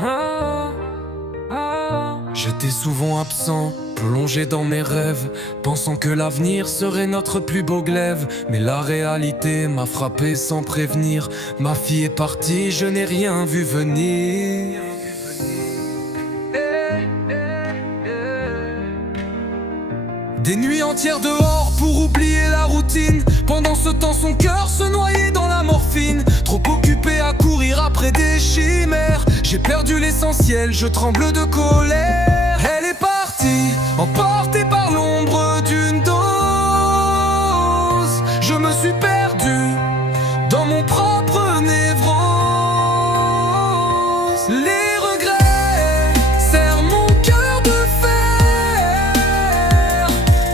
Ah, ah. J'étais souvent absent, plongé dans mes rêves, pensant que l'avenir serait notre plus beau glaive. Mais la réalité m'a frappé sans prévenir. Ma fille est partie, je n'ai rien vu venir. Des nuits entières dehors pour oublier la routine. Pendant ce temps son cœur se noyait dans la morphine. Trop occupé à courir après des chimères, j'ai perdu l'essentiel, je tremble de colère. Elle est partie, emportée par l'ombre d'une dose. Je me suis perdu dans mon propre névrose. Les regrets serrent mon cœur de fer.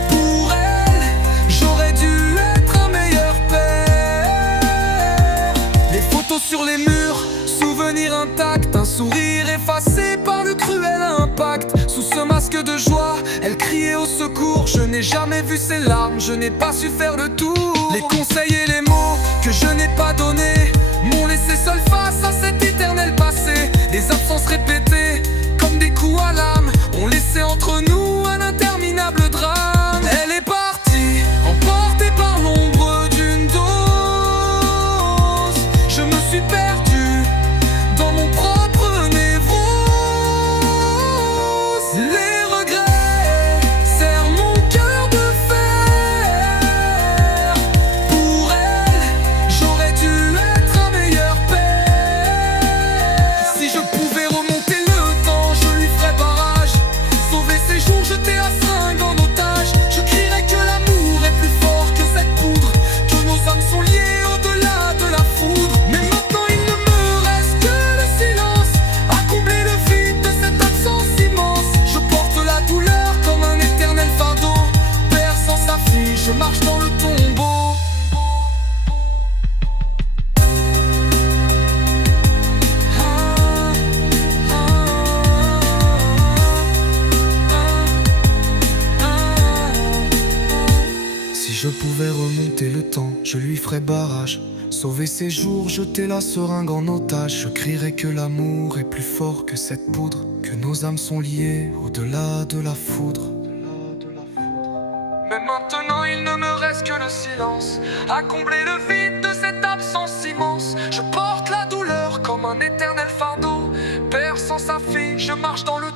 Pour elle, j'aurais dû être un meilleur père. Les photos sur les murs, souvenirs intacts, un sourire effacé par le cruel impact. Sous ce masque de joie, elle criait au secours. Je n'ai jamais vu ses larmes, je n'ai pas su faire le tour. Les conseils et les mots que je n'ai pas donnés m'ont laissé seul face à cet éternel passé. Les absences répétées, comme des coups à l'âme, ont laissé entre nous un interminable drame. Elle est partie, emportée par l'ombre d'une dose. Je me suis perdu dans mon propre névrose. Les regrets serrent mon cœur de fer. Pour elle, j'aurais dû être un meilleur père. Si je pouvais remonter le temps, je lui ferais barrage. Sauver ses jours jetés à seringue en otage. Je crierais que l'amour est plus fort que cette poudre, que nos âmes sont liées au-delà de la foudre. Mais maintenant il ne me reste que le silence à combler le vide de cette absence immense. Je porte la douleur comme un éternel fardeau. Père sans sa fille, je marche dans le tombeau. Si je pouvais remonter le temps, je lui ferais barrage. Sauver ses jours, jeter la seringue en otage. Je crierais que l'amour est plus fort que cette poudre, que nos âmes sont liées au-delà de la foudre. Mais maintenant il ne me reste que le silence à combler le vide de cette absence immense. Je porte la douleur comme un éternel fardeau. Père sans sa fille, je marche dans le